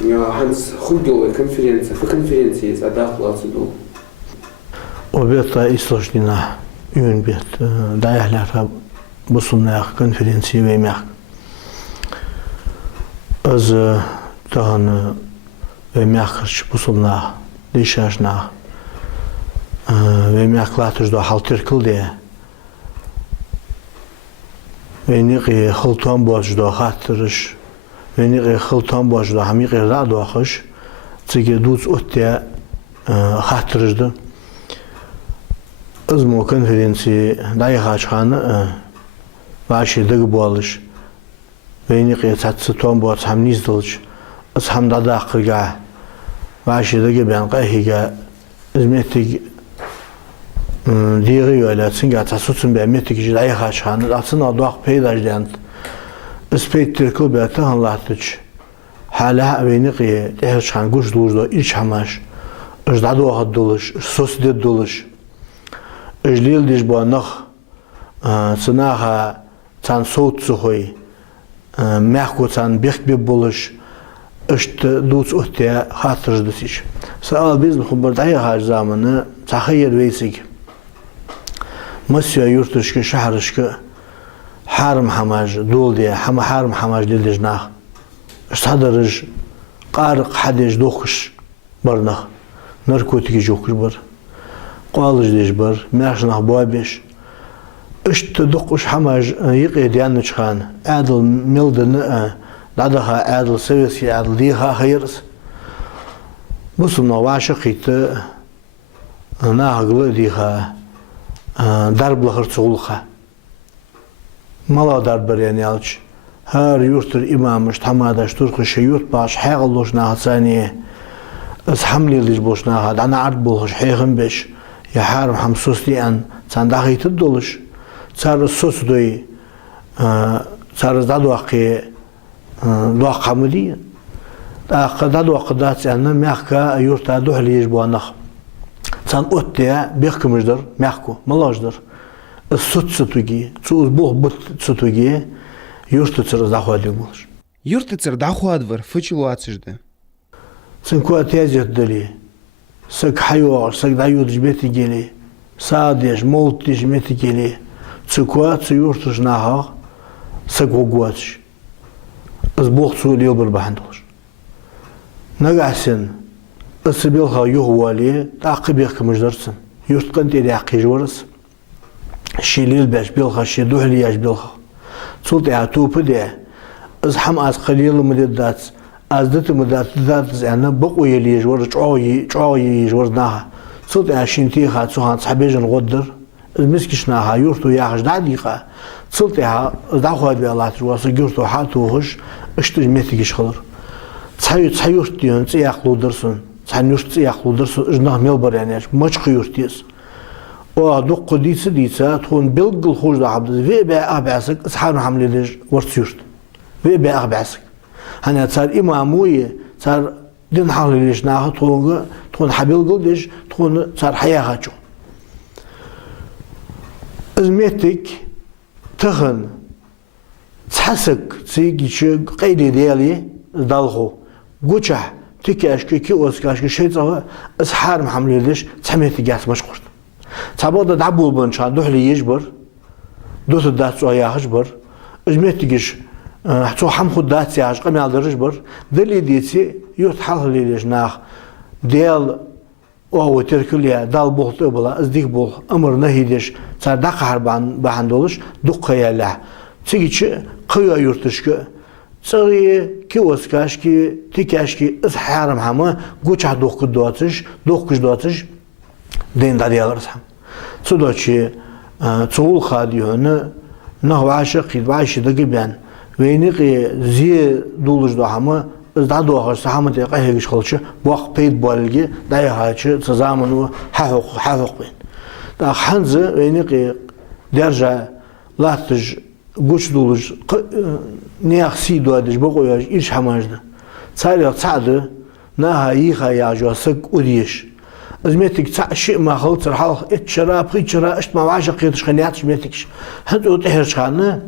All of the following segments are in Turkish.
Hans Hugel конференция, в конференции задахла отсюда. Обета источнина юнбет, да я гляха бусунах конференции вемях. Аз таган вемяхш бусунах, дишашнах. Вемях латыш до халтыркылде. Венеги халтан бош до хатырыш. Венеги халтан бош до хамиги радохыш. Циге дуц отте хатырышды. Az bu konferansı dayağa çıkan başladığı bu alış ve niye satsı ton bu ham nizdılış az ham da akıga başladığı ben qahiga hizmetlik diğeri yönetim gatasutun ben metlik dayağa çıkan aslında doğak peydajdan spektrik bir anlatıcı hala ve niye dayağa çıkan güç doluş iç hamaş ızdadu o doluş sosyal doluş Ejlil diş bu anah sınaha tan soğut suhoy mehku tan bekbe buluş işte duç öteye hatırdı siş. Sağ biz bu bardaya har zamanı tahayir veysik. Masya yurtuşki şahrışki harim hamaj dol diye harim hamaj lildijnah. Sadırış qarıq hadej dokuş barnah. Narkotik jokuş bar. قالج ديش بر ماشنا بابش اشت دقش حماج يقي ديانو شخان عادل ميلدن دادها عادل سويسي عادل ديها خيرس بصنا واشقيت ناغل ديها درب لخر تغلخه مالا دربر يعني alç her yurttur imamış tamadaş turkuş yurt baş haygalloş nahatsaniye es hamliliş boş nahad ana art bolhoş hayğın beş Ya harim ham sosliyan sandahi tuddoluş çar sosdoy çar zadwaqi dwaqamudi da qadad waqdat yani mehka yurta duhliyiz bu anaq san otya bekimizdir mehku malajdır sut sutugi çuz bu sutugi yurtu çar zaxwadi buluş Yurtu çar daxwadvar fıçılu atsıjdı Sen ku atiyazet deli Săk hayor, săk dayud jmeti geli, sadej, molti jmeti geli, tsukua tsuyurtuş naha, săk oguatş. Az boğtsu liyobur bahandoş. Nagahsin, ısı bilha yuhvali, taqı bekimizdarsın. Yurtkan teri aqijvarız. Şilil beş bilha, şiduhliyaj bilha. Sulti atupu de, az ham az qalil müdeddat, Azdet müddet yani bu uyeliyiz var çoğuyiz var naha. Sot aşinti ha çoğan sabejin goddur. Miskiş naha yurtu yağış dadiqa. Sot ya dağwa bi Allah tuwası yurtu hatu hoş işte metigiş kalır. Çayurt diyorsun çayaqlıdırsın. Sen yurt çayaqlıdırsın. Jnah melbar yani maç yurtiyes. O dokku diyse ton bilgil hoş da habdı ve be abasık ishar hamleliş varsiyurt. Ve be abasık. Hani çar imamuye, çar din haliliş naha ton habil gıldiş, ton çar hayaha ço. İzmettik, tıhın, çasık, çiğgiçi, qeyli deyali, dalğu, guçah, tükeşki, ki oskaşki, şeytağı, isharim hamliliş, çameti gasmaş kurt. Çabada da bulbun çan, duhli yejbir, duhli da çoğayağış bir, İzmettikiş, تو هم خود دستی عشق می‌آدرش بر دلی دیسی یوت حال لیش نخ دیال او ترکلیه دال بخت بلا از دیگ بخ امر نهیدش سر دق هربان بهندولش دقیه له چیگی چه قیا یورتش که چیگی کی وسکاش کی تیکش کی از حرم همه گوچه دقش داتش دین دادیالرس هم صدا چی چول خادیه نه وعشقی وعشی دقیبن Veyniqi ziye doluş da hamı da doğarsa hamı da qahigiş qılçı vaq peyd balgi dayahaçı zamanı haqq ben. Da hanzı veyniqi derja latış güç doluş neaxsi doadış bu qoyaj iş hamajdı. Çayla çadı naha yiha yajasık udiş. Azmetik çaşı mahal çarhal et şarap qıçra işt mavaşaq yetişqaniyat şmetik. Hant o tehirçanı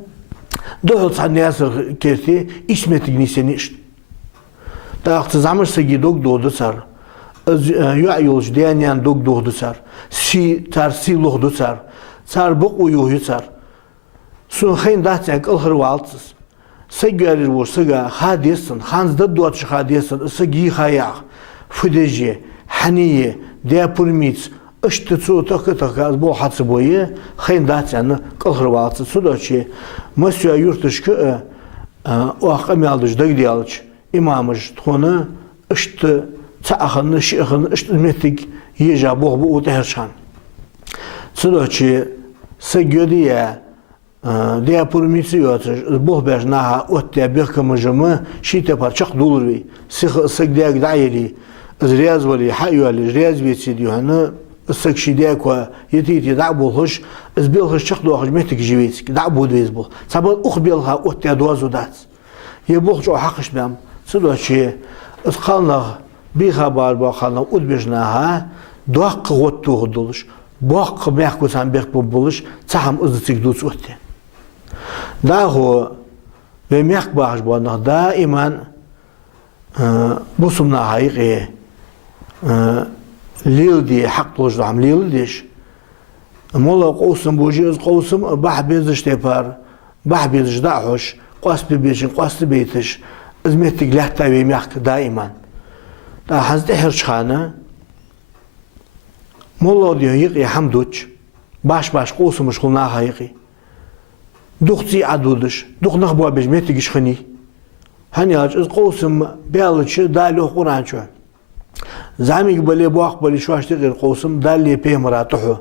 Doğal saniyasır kerti ismetik niseni işte. Da zamır segi dog doğdu sar. Yolcu diyen dog doğdu sar. Si lohdu sar. Sar bu uyuyu sar. Sun hain dahten kılhır valtsız. Segerir vur sega hadisin. Hanzda duatçı hadisin. Segi hayak. Fıdeci. Haniye. Depurmits. İşte su takı bu hatsı boyu. Hain dahten kılhır valtsız. Sudaçı. Masya yurtışkı o akım yaldıcı da gidiyalıç. İmamıç tonu işte çağını şıhını işte metik yeja bu uteherşan. Sudaçı segödiye Depurmits yatır. Bu bejnaha otte bekmıcımı şite parçak dolurvi. Segdek dayeli. Zriyaz vali hayali zriyaz bitsi diyornu. Sakşideye ko yeti da'bulhuş izbilhuş çık doğuş metik jivitsk da'bul bezbul. Sabah ukhbilha otte dozudat. Yebuhç o hakkış bem. Sudaçı isqanla bir haber bakanla udbejnaha doğak qottu doluş. Bak mehkusan bekbu buluş çaham ızıcık duç otte. Dahu ve mehk bağış bu anı daiman bu sumna hayiqi lil diye hak buluştuğum lil diş. Mola qoğusum bujiz qoğusum bahbeziş tepar. Bahbeziş dahoş. Qasbi bejin qasbi beytiş. İzmettik lehta ve mehk daiman. Da hazde herçhanı Molla diyor yıqi hamduç. Baş qoğusumuş qulna hayiqi. Duxti aduduş. Duxnaq bu abejmeti gişxini. Hani az qoğusum beyalıçı dali Kur'ançı. Zami böyle bu akbali şu açtı qoğusum dali peymaratuhu.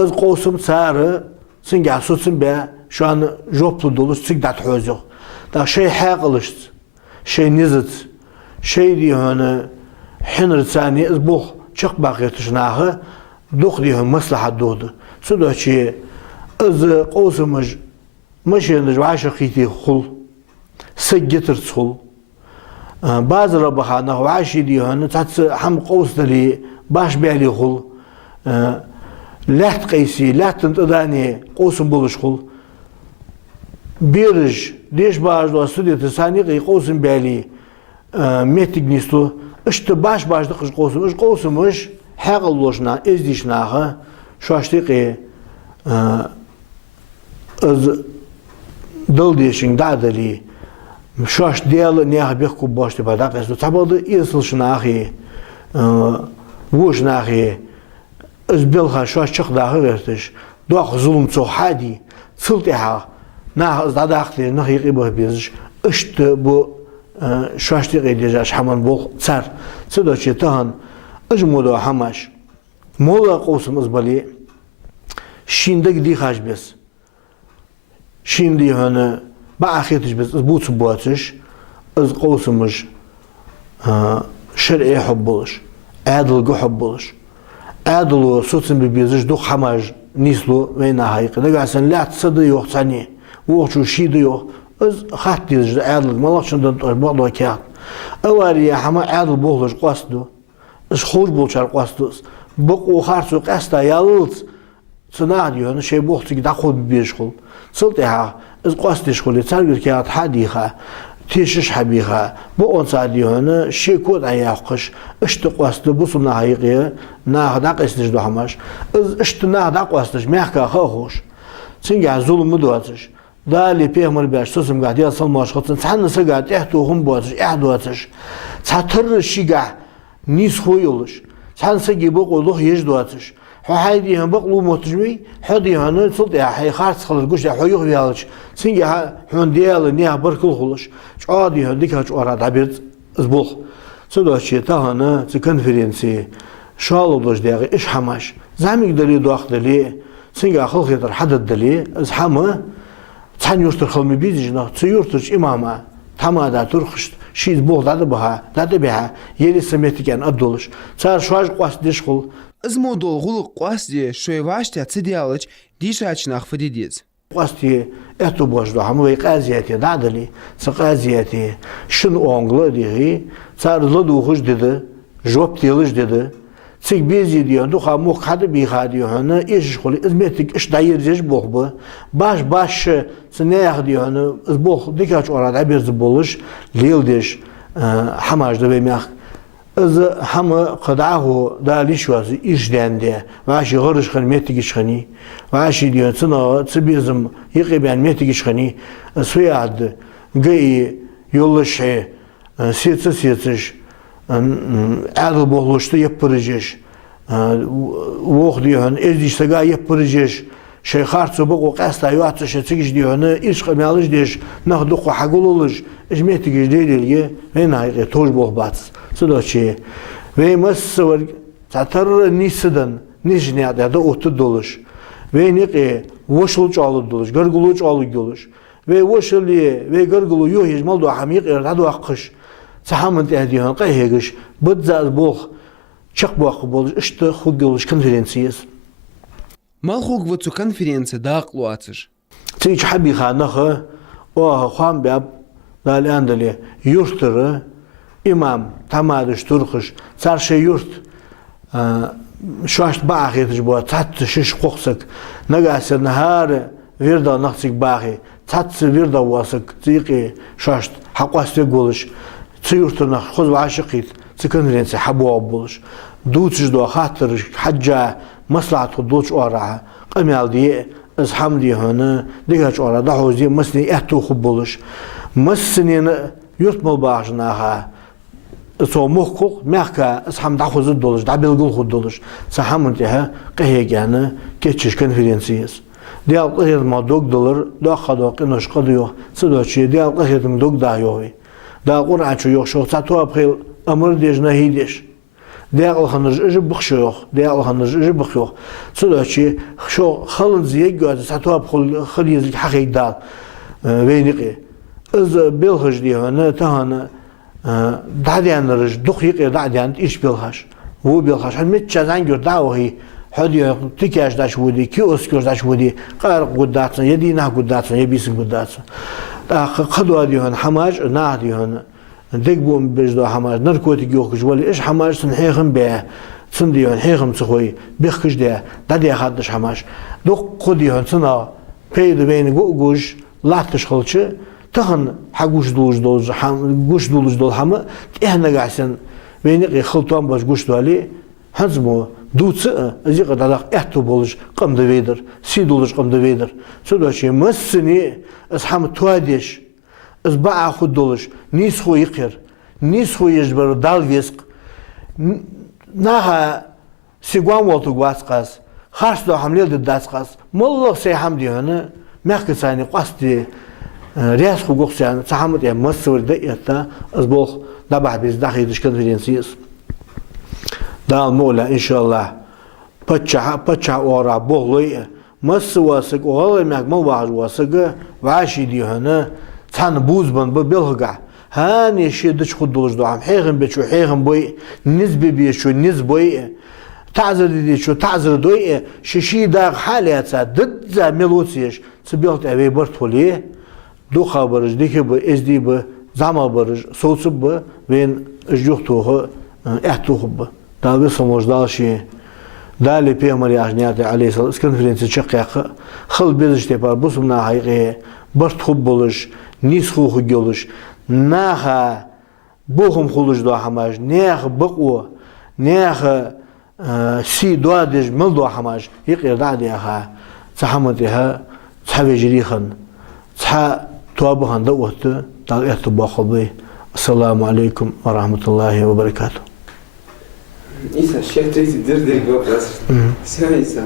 Az qoğusum sarı singa susum be şu an joplu dolu sigdat hozu. Da şey haqılış. Şey nizit. Şey diyor hani hinr sani az bu çık baqiyatışnahı duq diyor maslahat doğdu. Sudaçı az qoğusumuz maşınız vaşıqiti xul. Siggetir xul. Bazı rabahana vaşi diyor hani tatsı ham qoğusdali baş beli xul. Laht qeysi, lahtın tıdani qoğusum buluş xul. Birij, deş bağışlı studiyatı sani qoğusum beli metik nistu. İşte başda qış qoğusum. İş qoğusumuş haqıl loşna, ezdişnahı şu açtı az dıl deşin dadali şu aç diyalı ne habek ku başta badak estu tabadı isıl şnahi vuş nahi az bilha şu aç çık dağı vertiş doğa zulüm çok hadi sılteha nah az dadakli nah yiqi biz işte bu şu aç diye haman bol sar sıdaçı tahan ajmoda hamaş mola qoğusumuz bali şinde gidi hajbes Şimdi hani bahiyetiş biz bu çubuğatış az qoğusumuş şer'i hubbuluş adıl hubbuluş adıl sosun bir biziş du hamaj nislu ve nahayqı da gasen la tsadı yok sani o şu şeydi yok az xattiz adıl malakşından bağlı kağıt avariye hama adıl buluş qasdu az xoş bulçar qasdus bu o harsu qasta yalız Sınavı şey bu ki daha kod bir şkol. Sılteha az qasti şkol sargır ki at hadiha teşiş habiha bu on sadiyonu şey kod ayaqış işte qasti bu suna hayiqiye nahda qestiş dohamaş az işte nahda qastiş mehka xoş. Çünkü zulmü duatış. Dali peygamber baş sözüm qadi asal maşqatın sen nasıl qadi ehtuhum buatış ehduatış. Çatır şiga nis xoyuluş. Sen segi bu qoluq yej duatış. Haydi hem baklu mutjmi hadi hanı sulta ya hay khars khalar guş ya hoyuq yalış singe hon diyalı ne haber kul khuluş adi hadi kaç orada bir zbul sudaçı tahanı konferansı şalıdış diye iş hamaş zamig dali doaqdali singe xalq yeter hadad dali azhamı tan yurtur xalmi bizjna tsuyurtuş imama tamada turxuş şiz buğdadı baha dadı beha yeri semetiken adoluş çar şuaj qas dişqul Izmodol gulu qasdi şoyvaşta tsidiyalıç dişaçnaq fıdidiz. Qasti etu boşdu hamu ve qaziyeti dadali saqaziyeti şun ongla dihi sarlı duhuş dedi job diyalış dedi sik bezi diyor du hamu qadı bi hadiyo hana iş qul izmetik iş dayirciş bu baş sınayaq diyor hana izboh dikaç orada bir buluş lildiş حماش ده بيميخ از همه قدعه دالي شوازي إيش دانده وعشي غرش خن ميتيجش خني وعشي ديون صنا تبيزم يقبل ميتيجش خني سويعد جاي يولش سيتش عدل بولشته يبرجش وقت ديون إزديش تجا يبرجش شيء خارج بقو قاستا يواتش تيجي ديون إيش خمالش ديش ناخدوق حقولولش إيش ميتيجش ديليه وين هاي توج بوه صدقشي ومسور تعتر نيسدن نيجني هذا اوت دولش وينقي وشل جالو دولش غرغلو جالو دولش وشلي وغرغلو يو يجمل دو حميق هذا قش تحمل تهديان قيهش بدزاز بوخ چق بوخ بولش اشت خود دولش конференцияс Малхуг вот zu конференции дақлуатыр. تيج حبي خانخ او خام باب دالاندلي يشتري İmam tamadış Turkuş çarşı yurt şaşt bağıtış bu tatlı şiş qoqsık nagasır nahar virda naqsık bağı tatlı virda vasık tıqı şaşt haqasты goluş çyurtuna xoz aşıqit çkonferensiya habu buluş duçuz do xatır hacca maslahat duç ora qamal diye azham diye hana digaç ora da hozi masni ehtu buluş masnin yurtmal bağışnaha صومخك مهكا اسحم دخوز الدولش دبلغل خود دولش سحمنتها قهيجانه كيتش كونفرنسيس ديال قهير ما دوك دولار داخدوق انوش قديو صدوچي ديال قهير دوك دايوي دا قران شو يوخ شو تاتو ابخيل امر ديجنا هيدش ديال خنج اج بخشوخ ديال خنج اج بخيوخ صدوچي شو خلن زي جوز تاتو ابخل خليز حقيق دال وينقي از بلخج دي هنا تهنا داديان رج دقيق داديان إيش بيلخش هو بيلخش هم متجازن جور داوهي هدي تكاش داش ودي كي أسكر داش ودي قار قداتنا يدي نه قداتنا يبيسن قداتنا قدوا ديهن حماج نه ديهن دقبون بجدو حماج نركوتي جوكش ولا إيش حماج سنحيخم به سنديهن حيخم تخوي بيخش ده دادي خدش حماج دق قديهن سنا بيد بين جوج لاتش خلشة تهن حقوش دولش قوش دولش دول همه إحنا قاعدين بيني خلطان باش قوش دولي هنزمو دوتس أزيق دلق إحتو بولش قم دويدر سي دولش قم دويدر سودا شيء مسني أصحاب تواديش أصبع خود دولش نيس خو يقير نيس خو يجبر دال فيسق نها سيقوان والتو قاسقاس خارج دو حمليل دداسقاس مالله سي حمدي هنا مخي ساني قاستي رئيس حقوق سيان سحمت يا مصر ده يتا أسبوع نبع بيز داخل الكونفرنسيس ده المولى إن شاء الله بتشع ورا بولي مصر واسق وغلى مجمل واحد واسق وعشي دي هنا تان بوز بن ببلغة هاني شيء دش خدولش دوام حيغم بيشو حيغم بوي نسبة بيشو نسبة تعذر دي شو تعذر دوي شيء ده حالة ضد ملوتيش سبيلت أبي برتوليه دو خبرش دیگه به ازدی به زمان برش سوسب به وین اجوختوه احتوه به داوی سموج داشی دالی پیامبری اجنیات علیه السلام کنفرانسی چقیق خل بیزش تپار بسم نهایی برت خوب بولش نیس خوب گلش نه بوهم خودش دو همش نه بقو نه سی دوادش مل دو همش یکی دادی ها سحمتی ها تحویجری خن توابه هنده وقت دعوت باخبي السلام عليكم ورحمة الله وبركاته. İsa, şey teyze dir dir yok. Sen İsa.